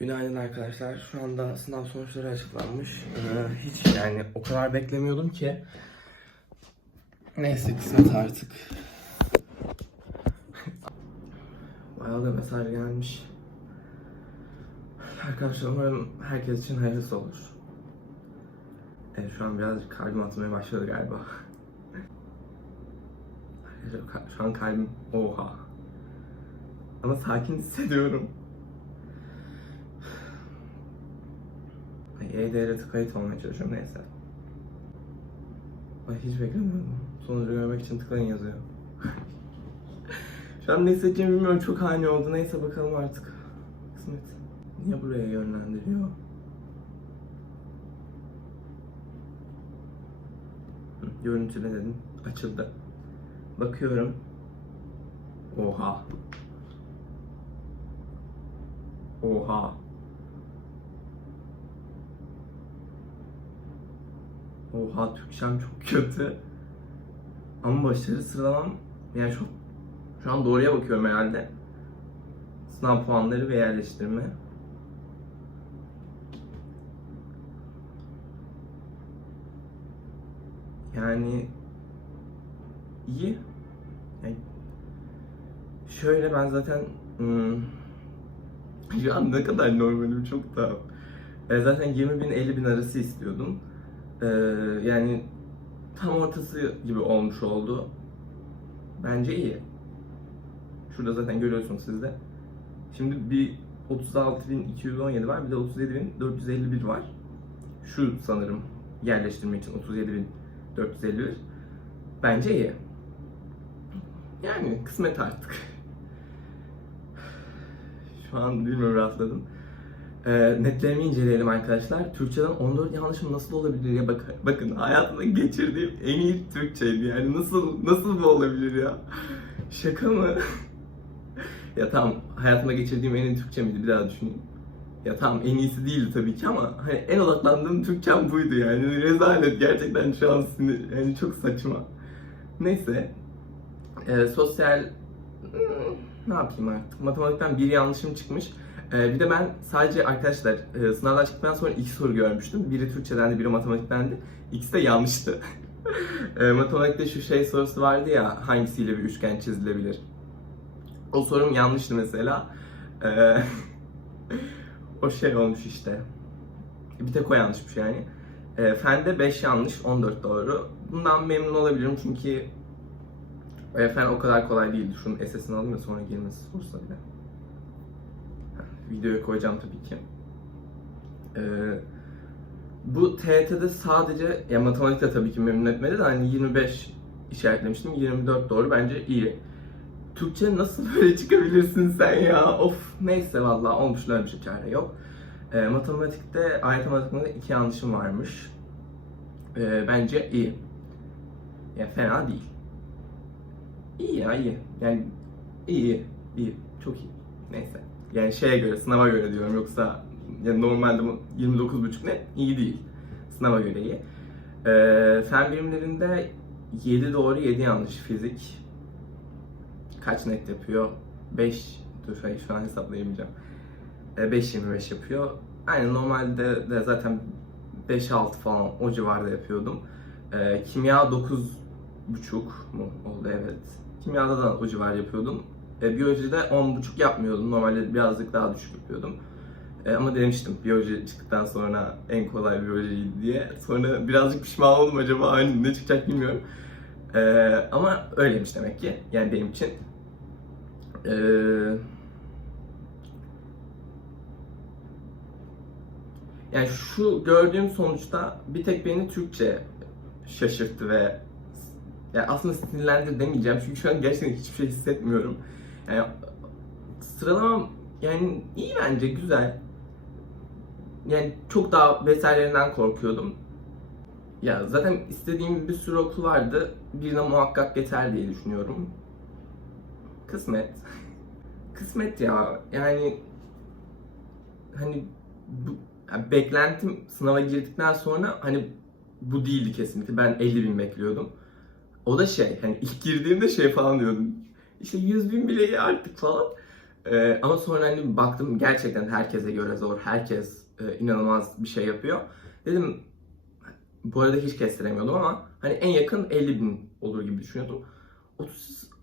Günaydın arkadaşlar. Şu anda sınav sonuçları açıklanmış. Ee, hiç yani o kadar beklemiyordum ki. Neyse kısmet artık. Bayağı da mesaj gelmiş. Arkadaşlar umarım herkes için hayırlısı olur. Evet şu an birazcık kalbim atmaya başladı galiba. Şu an kalbim oha. Ama sakin hissediyorum. Ay, E-Devlet'e kayıt olmaya çalışıyorum neyse. Ay hiç beklemiyordum. Sonucu görmek için tıklayın yazıyor. Şu an ne hissedeceğimi bilmiyorum. Çok ani oldu. Neyse bakalım artık. Kısmet. Niye buraya yönlendiriyor? Görüntüle dedim. Açıldı. Bakıyorum. Oha. Oha. Oha Türkçem çok kötü. Ama başarı sıralamam yani çok şu an doğruya bakıyorum herhalde. Sınav puanları ve yerleştirme. Yani iyi. Yani şöyle ben zaten hmm, şu an ne kadar normalim çok da e, zaten 20 bin 50 bin arası istiyordum. Ee, yani tam ortası gibi olmuş oldu. Bence iyi. Şurada zaten görüyorsunuz siz de. Şimdi bir 36.217 var, bir de 37.451 var. Şu sanırım yerleştirme için 37.451. Bence iyi. Yani kısmet artık. Şu an bilmiyorum rahatladım. E, netlerimi inceleyelim arkadaşlar. Türkçeden 14 yanlışım nasıl olabilir ya bak bakın hayatımda geçirdiğim en iyi Türkçeydi yani nasıl nasıl bu olabilir ya? Şaka mı? ya tamam hayatımda geçirdiğim en iyi Türkçe miydi bir daha düşüneyim. Ya tamam en iyisi değildi tabii ki ama hani en odaklandığım Türkçem buydu yani rezalet gerçekten şu an sinir yani çok saçma. Neyse e, sosyal hmm, ne yapayım artık matematikten bir yanlışım çıkmış. Ee, bir de ben sadece arkadaşlar e, sınavdan çıktıktan sonra iki soru görmüştüm. Biri Türkçedendi, biri matematiktendi. İkisi de yanlıştı. e, matematikte şu şey sorusu vardı ya, hangisiyle bir üçgen çizilebilir? O sorum yanlıştı mesela. E, o şey olmuş işte. Bir tek o yanlışmış yani. E, fende 5 yanlış, 14 doğru. Bundan memnun olabilirim çünkü e, fen o kadar kolay değildi. Şunun SS'ini alayım da sonra girmesi sorsa bile videoya koyacağım tabii ki. Ee, bu TYT'de sadece, ya matematikte tabii ki memnun etmedi de hani 25 işaretlemiştim, 24 doğru bence iyi. Türkçe nasıl böyle çıkabilirsin sen ya? Of neyse valla olmuş ölmüş çare yok. Ee, matematikte, ayet matematikte iki yanlışım varmış. Ee, bence iyi. Ya fena değil. İyi ya iyi. Yani iyi, iyi, çok iyi. Neyse. Yani şeye göre, sınava göre diyorum yoksa yani normalde bu 29.5 ne? iyi değil. Sınava göre iyi. Ee, fen bilimlerinde 7 doğru 7 yanlış fizik. Kaç net yapıyor? 5, dur şu an hesaplayamayacağım. Ee, 5.25 yapıyor. Aynen normalde de zaten 5-6 falan o civarda yapıyordum. Ee, kimya 9.5 mu oldu evet. Kimyada da o civar yapıyordum. E, biyolojide 10.5 yapmıyordum. Normalde birazcık daha düşük yapıyordum. E, ama demiştim biyoloji çıktıktan sonra en kolay biyolojiydi diye. Sonra birazcık pişman oldum acaba aynı ne çıkacak bilmiyorum. E, ama öyleymiş demek ki. Yani benim için. E, yani şu gördüğüm sonuçta bir tek beni Türkçe şaşırttı ve yani aslında sinirlendi demeyeceğim çünkü şu an gerçekten hiçbir şey hissetmiyorum. Yani sıralamam yani iyi bence güzel. Yani çok daha vesairelerinden korkuyordum. Ya zaten istediğim bir sürü okul vardı. Birine muhakkak yeter diye düşünüyorum. Kısmet. Kısmet ya. Yani hani bu, yani beklentim sınava girdikten sonra hani bu değildi kesinlikle. Ben 50 bin bekliyordum. O da şey hani ilk girdiğimde şey falan diyordum. İşte 100 bin bile iyi artık falan. Ee, ama sonra hani baktım gerçekten herkese göre zor. Herkes e, inanılmaz bir şey yapıyor. Dedim bu arada hiç kestiremiyordum ama hani en yakın 50 bin olur gibi düşünüyordum.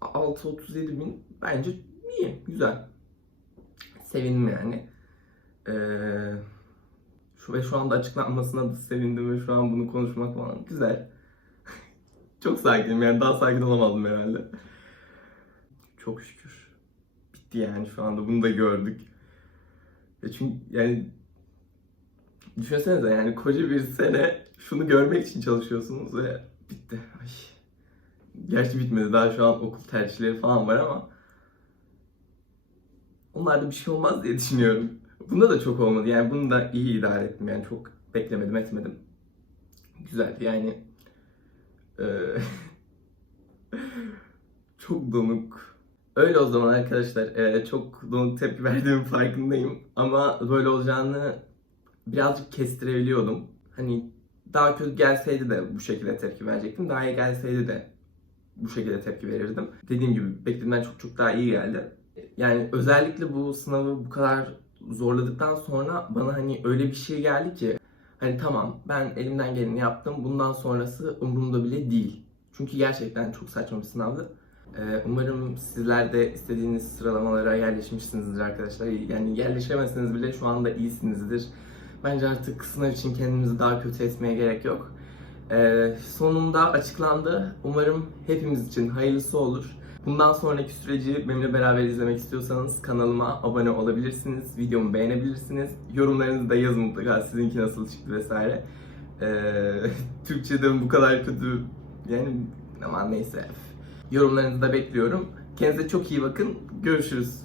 36-37 bin bence iyi, güzel. Sevindim yani. Ee, şu ve şu anda açıklanmasına da sevindim ve şu an bunu konuşmak falan güzel. Çok sakinim yani daha sakin olamazdım herhalde. Çok şükür. Bitti yani şu anda bunu da gördük. Ya çünkü yani düşünsenize yani koca bir sene şunu görmek için çalışıyorsunuz ve bitti. Ay. Gerçi bitmedi daha şu an okul tercihleri falan var ama onlarda bir şey olmaz diye düşünüyorum. Bunda da çok olmadı yani bunu da iyi idare ettim yani çok beklemedim etmedim. Güzeldi yani. Ee, çok donuk. Öyle o zaman arkadaşlar. Ee, çok tepki verdiğimin farkındayım. Ama böyle olacağını birazcık kestirebiliyordum. Hani daha kötü gelseydi de bu şekilde tepki verecektim. Daha iyi gelseydi de bu şekilde tepki verirdim. Dediğim gibi beklediğimden çok çok daha iyi geldi. Yani özellikle bu sınavı bu kadar zorladıktan sonra bana hani öyle bir şey geldi ki hani tamam ben elimden geleni yaptım. Bundan sonrası umurumda bile değil. Çünkü gerçekten çok saçma bir sınavdı. Ee, Umarım sizler de istediğiniz sıralamalara yerleşmişsinizdir arkadaşlar. Yani yerleşemezseniz bile şu anda iyisinizdir. Bence artık sınav için kendimizi daha kötü etmeye gerek yok. Ee, sonunda açıklandı. Umarım hepimiz için hayırlısı olur. Bundan sonraki süreci benimle beraber izlemek istiyorsanız kanalıma abone olabilirsiniz, videomu beğenebilirsiniz. Yorumlarınızı da yazın mutlaka sizinki nasıl çıktı vesaire. Ee, Türkçe'de bu kadar kötü yani aman neyse. Yorumlarınızı da bekliyorum. Kendinize çok iyi bakın. Görüşürüz.